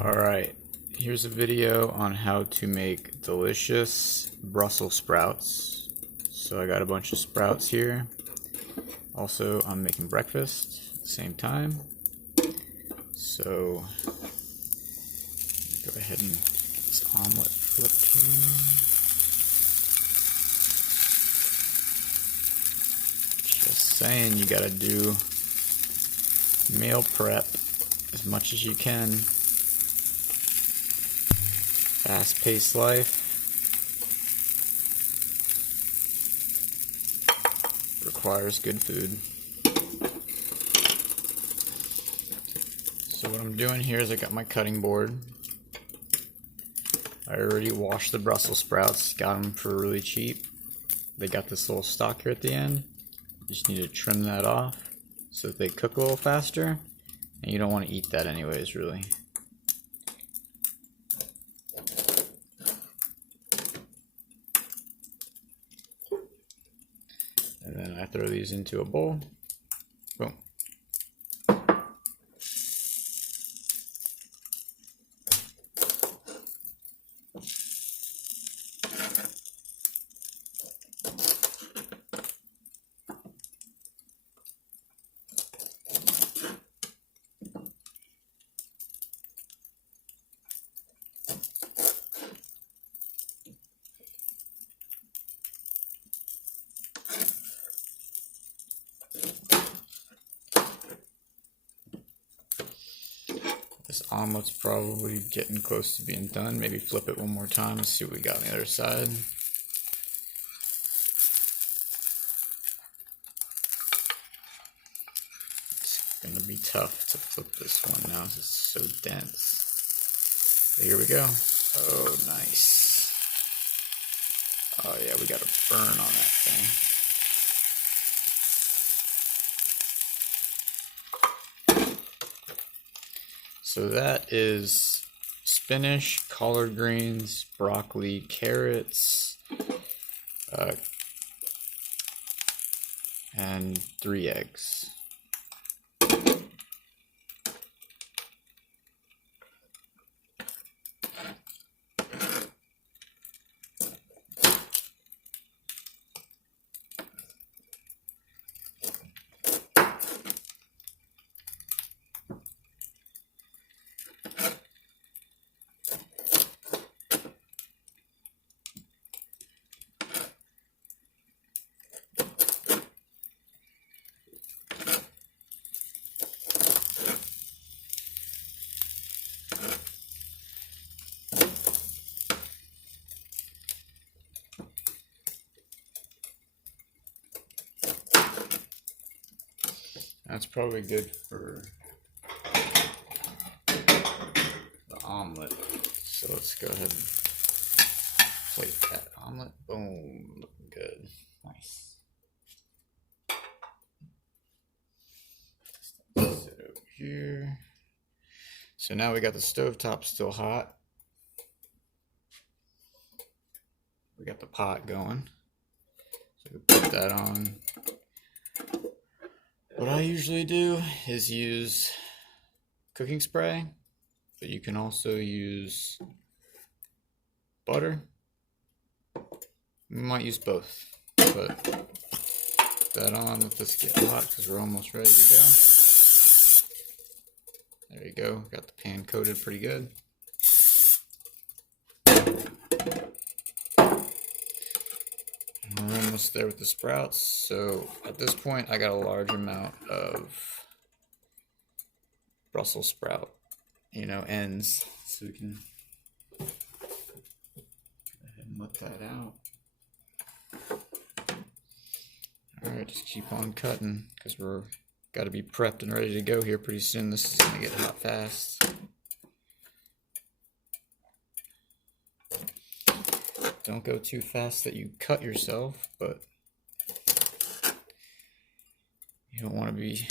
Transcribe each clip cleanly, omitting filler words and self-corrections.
Alright, here's a video on how to make delicious Brussels sprouts. So I got a bunch of sprouts here. Also, I'm making breakfast at the same time. So, go ahead and get this omelet flipped here. Just saying, you gotta do meal prep as much as you can. Fast-paced life requires good food. So what I'm doing here is I got my cutting board. I already washed the Brussels sprouts, got them for really cheap. They got this little stalk here at the end. You just need to trim that off so that they cook a little faster, and you don't want to eat that anyways, really. And then I throw these into a bowl. Boom. This omelet's probably getting close to being done. Maybe flip it one more time and see what we got on the other side. It's gonna be tough to flip this one now, it's so dense. But here we go. Oh, nice. Oh yeah, we got a burn on that thing. So that is spinach, collard greens, broccoli, carrots, and 3 eggs. That's probably good for the omelet. So let's go ahead and plate that omelet. Boom, looking good. Nice. Sit over here. So now we got the stovetop still hot. We got the pot going. So we put that on. What I usually do is use cooking spray, but you can also use butter. We might use both, but put that on, let this get hot because we're almost ready to go. There you go, got the pan coated pretty good. We're almost there with the sprouts. So at this point I got a large amount of Brussels sprout, ends, so we can go ahead and let that out. Alright, just keep on cutting because we're got to be prepped and ready to go here pretty soon. This is going to get hot fast. Don't go too fast that you cut yourself, but you don't want to be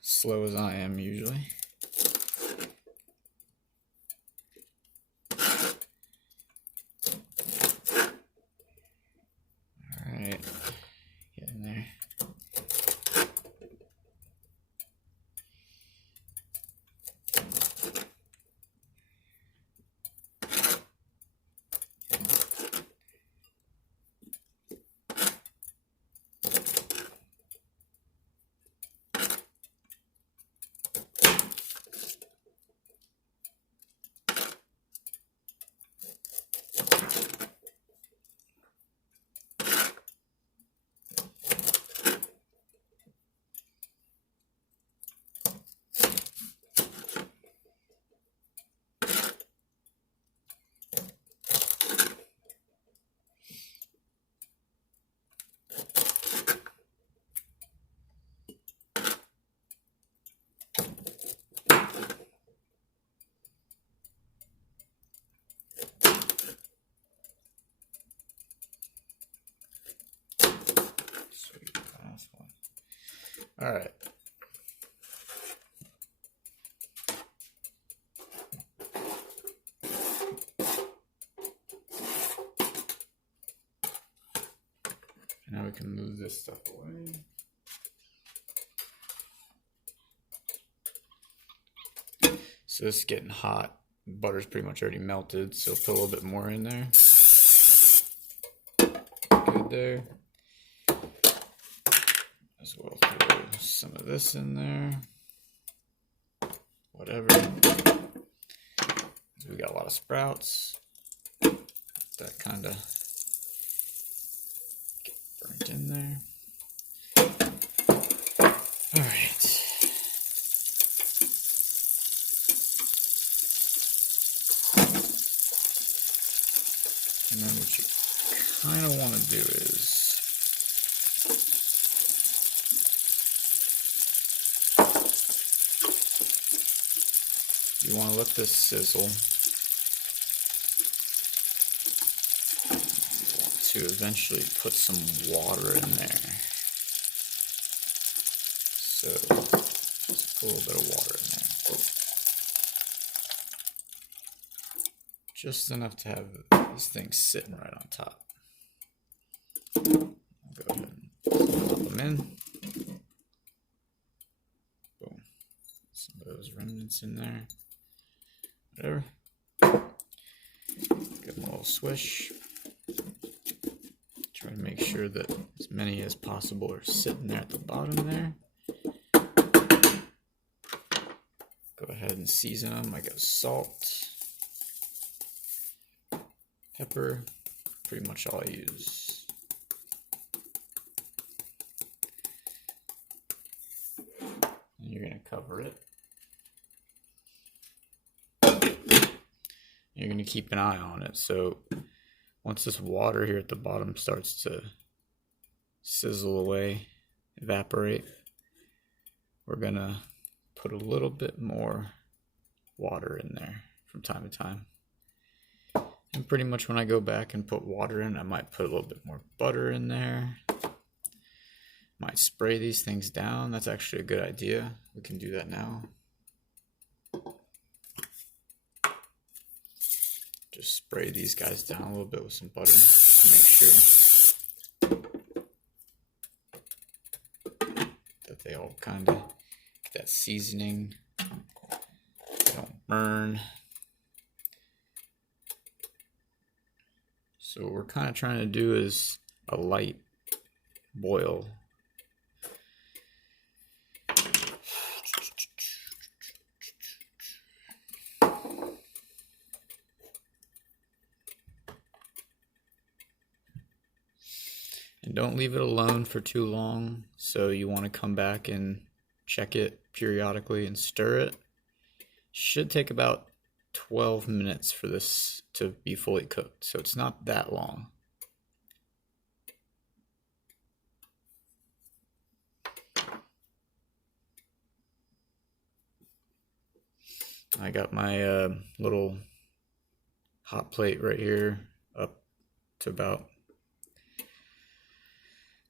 slow as I am usually. Alright, get in there. All right. Now we can move this stuff away. So this is getting hot. Butter's pretty much already melted, so put a little bit more in there. Good there. As well throw some of this in there. Whatever. We got a lot of sprouts. That kind of get burnt in there. All right. And then what you kind of want to do is you want to let this sizzle. You want to eventually put some water in there. So just put a little bit of water in there. Oh. Just enough to have this thing sitting right on top. I'll go ahead and pop them in. Boom. Some of those remnants in there. Whatever. Give them a little swish. Try to make sure that as many as possible are sitting there at the bottom there. Go ahead and season them. I got salt, pepper, pretty much all I use. And you're going to cover it. You're going to keep an eye on it. So once this water here at the bottom starts to sizzle away, evaporate, we're going to put a little bit more water in there from time to time. And pretty much when I go back and put water in, I might put a little bit more butter in there. Might spray these things down. That's actually a good idea. We can do that now. Just spray these guys down a little bit with some butter to make sure that they all kind of get that seasoning. They don't burn. So what we're kind of trying to do is a light boil. And don't leave it alone for too long. So you want to come back and check it periodically and stir it. Should take about 12 minutes for this to be fully cooked, so it's not that long. I got my little hot plate right here up to about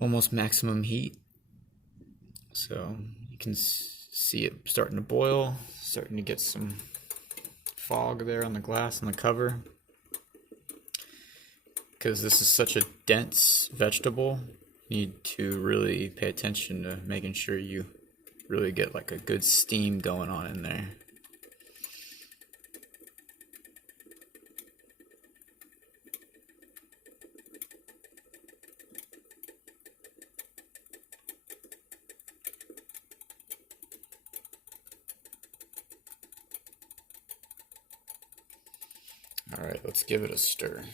almost maximum heat. So you can see it starting to boil, starting to get some fog there on the glass and the cover. Because this is such a dense vegetable, you need to really pay attention to making sure you really get like a good steam going on in there. All right, let's give it a stir.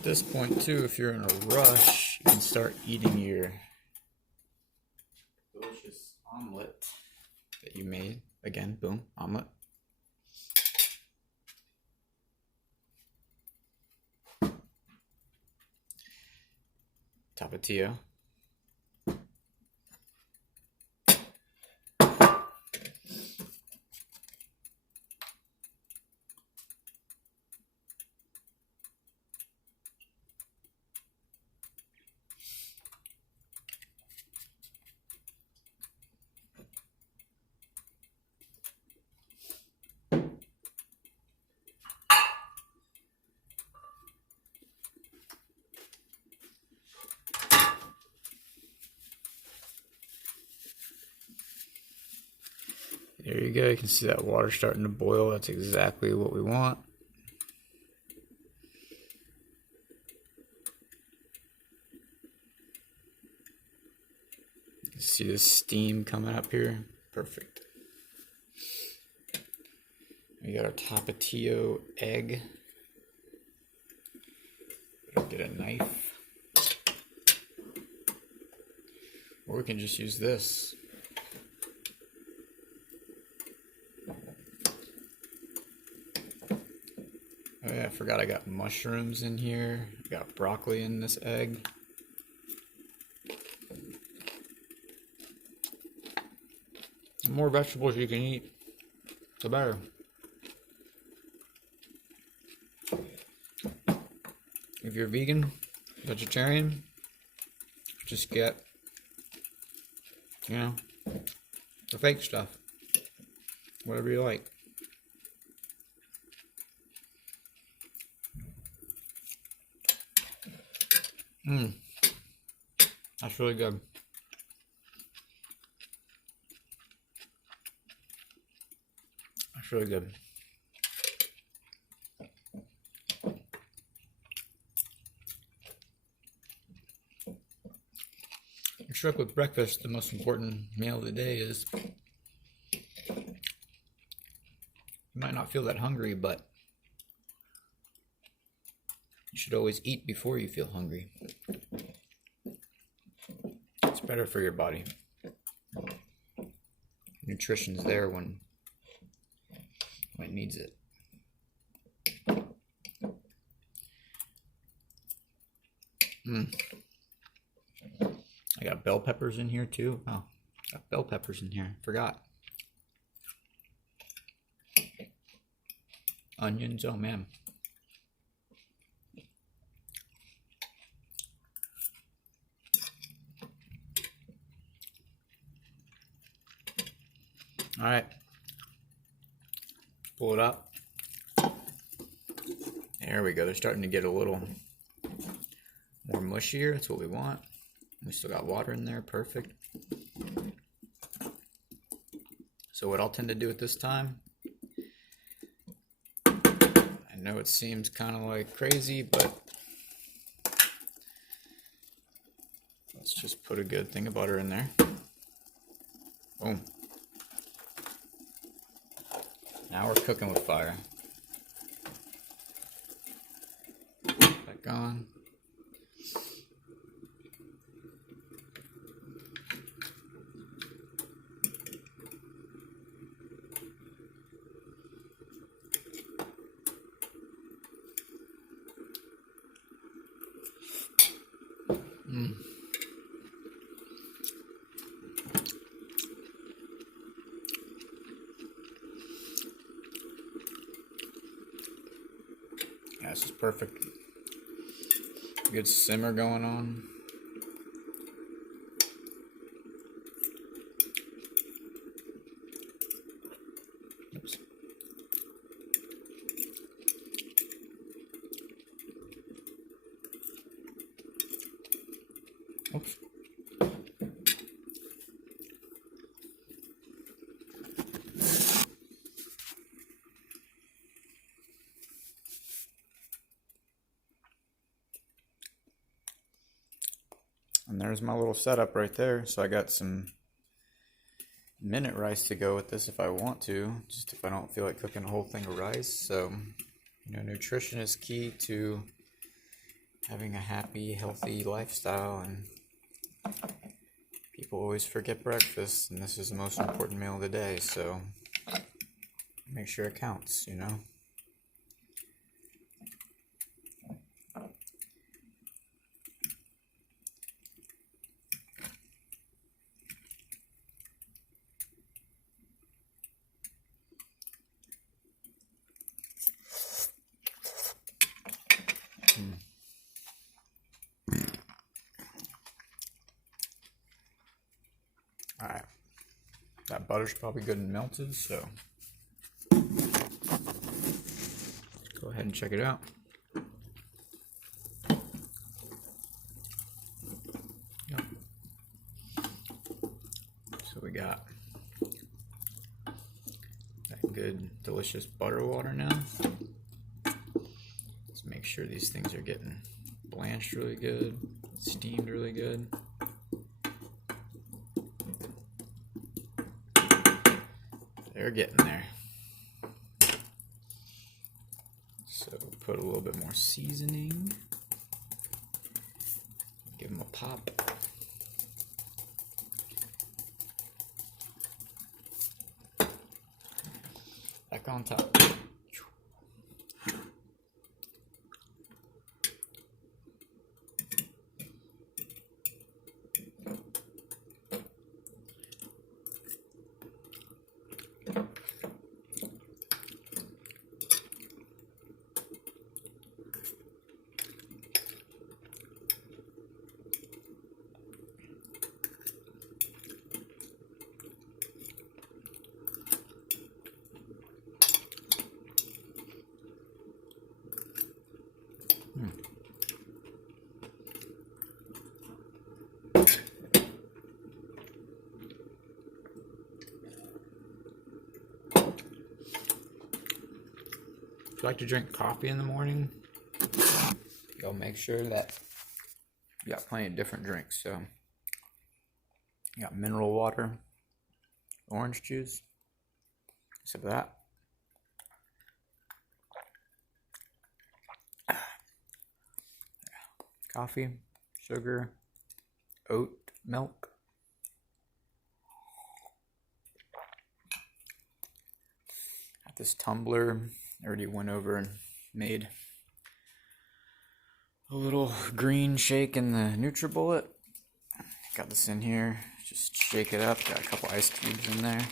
At this point too, if you're in a rush, you can start eating your delicious omelet that you made. Again, boom, omelet. Tapatio. There you go, you can see that water starting to boil. That's exactly what we want. You can see the steam coming up here. Perfect. We got our Tapatio egg. Get a knife. Or we can just use this. Oh yeah, I forgot I got mushrooms in here. I got broccoli in this egg. The more vegetables you can eat, the better. If you're vegan, vegetarian, just get, you know, the fake stuff. Whatever you like. That's really good. That's really good. The trick with breakfast, the most important meal of the day, is you might not feel that hungry, but you should always eat before you feel hungry. It's better for your body. Nutrition's there when it needs it. I got bell peppers in here too. Oh, got bell peppers in here. Forgot. Onions, oh man. All right, pull it up. There we go. They're starting to get a little more mushier. That's what we want. We still got water in there. Perfect. So what I'll tend to do at this time, I know it seems kind of like crazy, but let's just put a good thing of butter in there. Boom. Now we're cooking with fire. Back on. Yeah, this is perfect. Good simmer going on. Oops. Oops. And there's my little setup right there. So I got some minute rice to go with this if I want to, just if I don't feel like cooking a whole thing of rice. So, you know, nutrition is key to having a happy, healthy lifestyle, and people always forget breakfast, and this is the most important meal of the day, so make sure it counts, you know? Alright, that butter's probably good and melted, so go ahead and check it out. Yep. So we got that good, delicious butter water now. Let's make sure these things are getting blanched really good, steamed really good. They're getting there. So put a little bit more seasoning. Give them a pop. Back on top. If you like to drink coffee in the morning, you'll make sure that you got plenty of different drinks. So you got mineral water, orange juice, sip of that. Coffee, sugar, oat milk. Got this tumbler. I already went over and made a little green shake in the NutriBullet. Got this in here. Just shake it up. Got a couple ice cubes in there.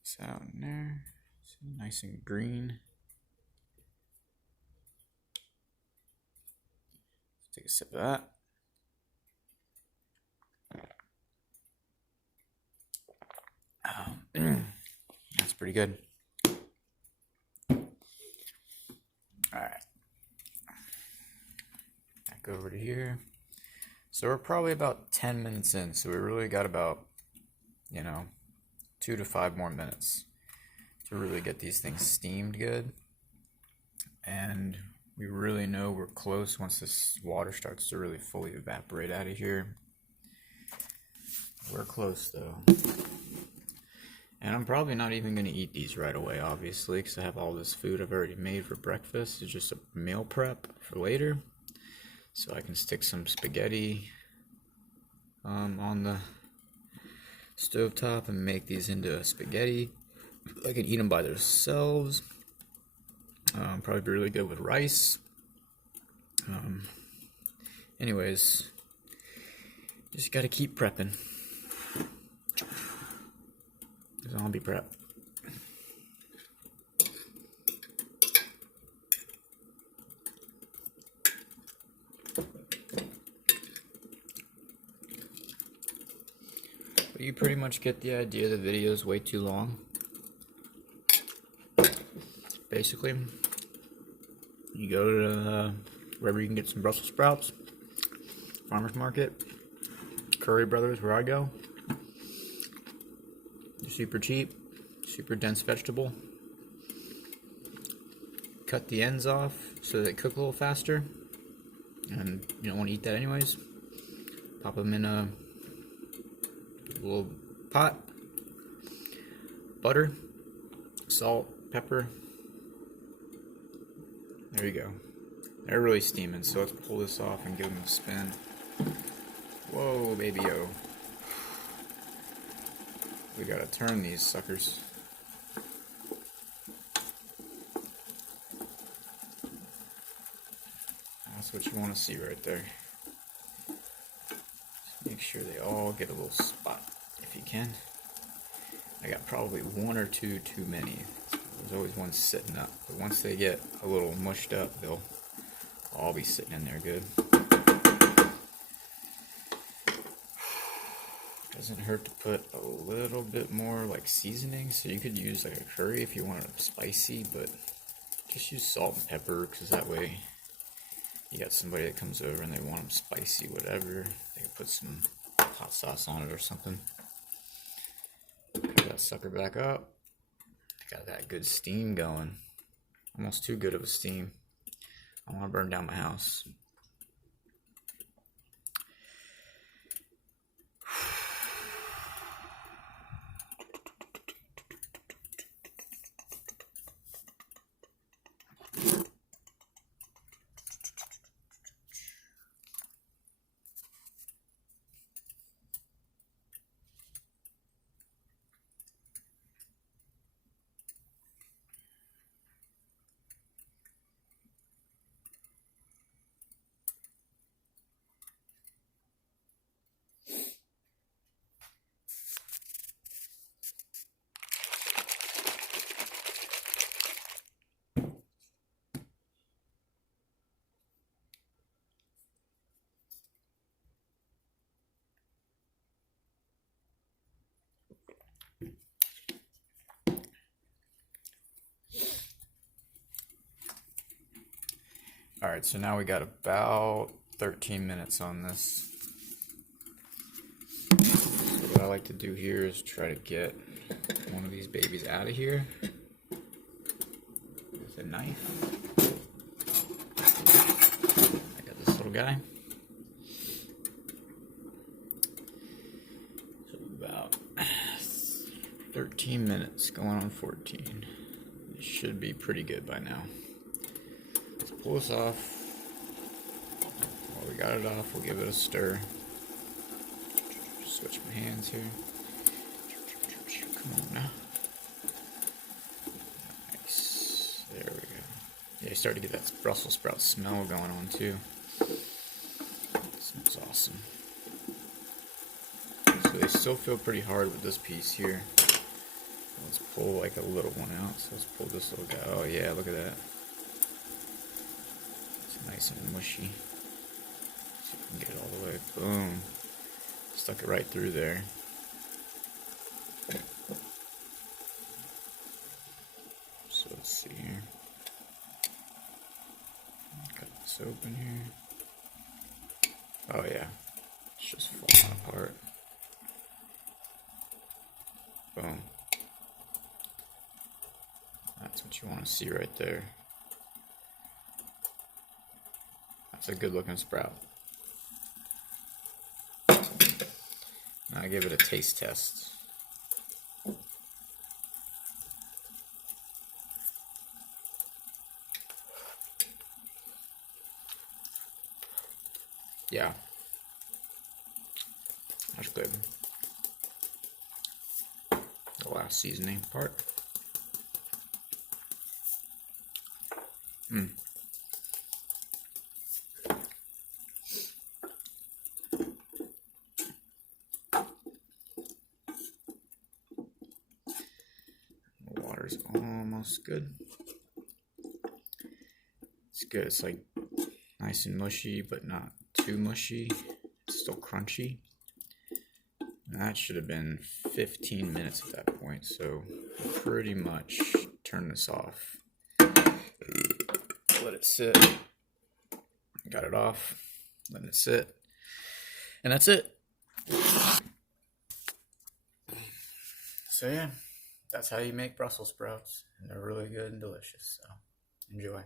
It's out in there. It's nice and green. Take a sip of that. That's pretty good. Alright. Back over to here. So we're probably about 10 minutes in, so we really got about, 2 to 5 more minutes to really get these things steamed good. And we really know we're close once this water starts to really fully evaporate out of here. We're close though. And I'm probably not even going to eat these right away, obviously, because I have all this food I've already made for breakfast. It's just a meal prep for later. So I can stick some spaghetti on the stovetop and make these into a spaghetti. I can eat them by themselves. Probably be really good with rice. Anyways, just gotta keep prepping. Zombie prep. But you pretty much get the idea. The video is way too long. Basically, you go to wherever you can get some Brussels sprouts, farmer's market, Curry Brothers, where I go. They're super cheap, super dense vegetable. Cut the ends off so they cook a little faster, and you don't want to eat that anyways. Pop them in a little pot, butter, salt, pepper, There you go. They're really steaming, so let's pull this off and give them a spin. Whoa, baby-o. We gotta turn these suckers. That's what you want to see right there. Just make sure they all get a little spot if you can. I got probably one or two too many. There's always one sitting up, but once they get a little mushed up, they'll all be sitting in there good. Doesn't hurt to put a little bit more like seasoning, so you could use like a curry if you want it spicy, but just use salt and pepper, because that way you got somebody that comes over and they want them spicy, whatever, they can put some hot sauce on it or something. Cover that sucker back up. Got that good steam going. Almost too good of a steam. I want to burn down my house. Alright, so now we got about 13 minutes on this. So what I like to do here is try to get one of these babies out of here with a knife. I got this little guy. So about 13 minutes, going on 14. It should be pretty good by now. Pull this off. While we got it off, we'll give it a stir. Switch my hands here. Come on now. Nice. There we go. Yeah, you start to get that Brussels sprout smell going on too. Smells awesome. So they still feel pretty hard with this piece here. Let's pull like a little one out. So let's pull this little guy. Oh yeah, look at that. Nice and mushy. So you can get it all the way. Boom. Stuck it right through there. So let's see here. Cut this open here. Oh yeah. It's just falling apart. Boom. That's what you want to see right there. It's a good looking sprout. Now I give it a taste test. Yeah. That's good. The last seasoning part. Water's almost good. It's good. It's like nice and mushy, but not too mushy. It's still crunchy. And that should have been 15 minutes at that point, so pretty much turn this off. Let it sit. Got it off. Letting it sit. And that's it. So yeah, that's how you make Brussels sprouts. And they're really good and delicious. So enjoy.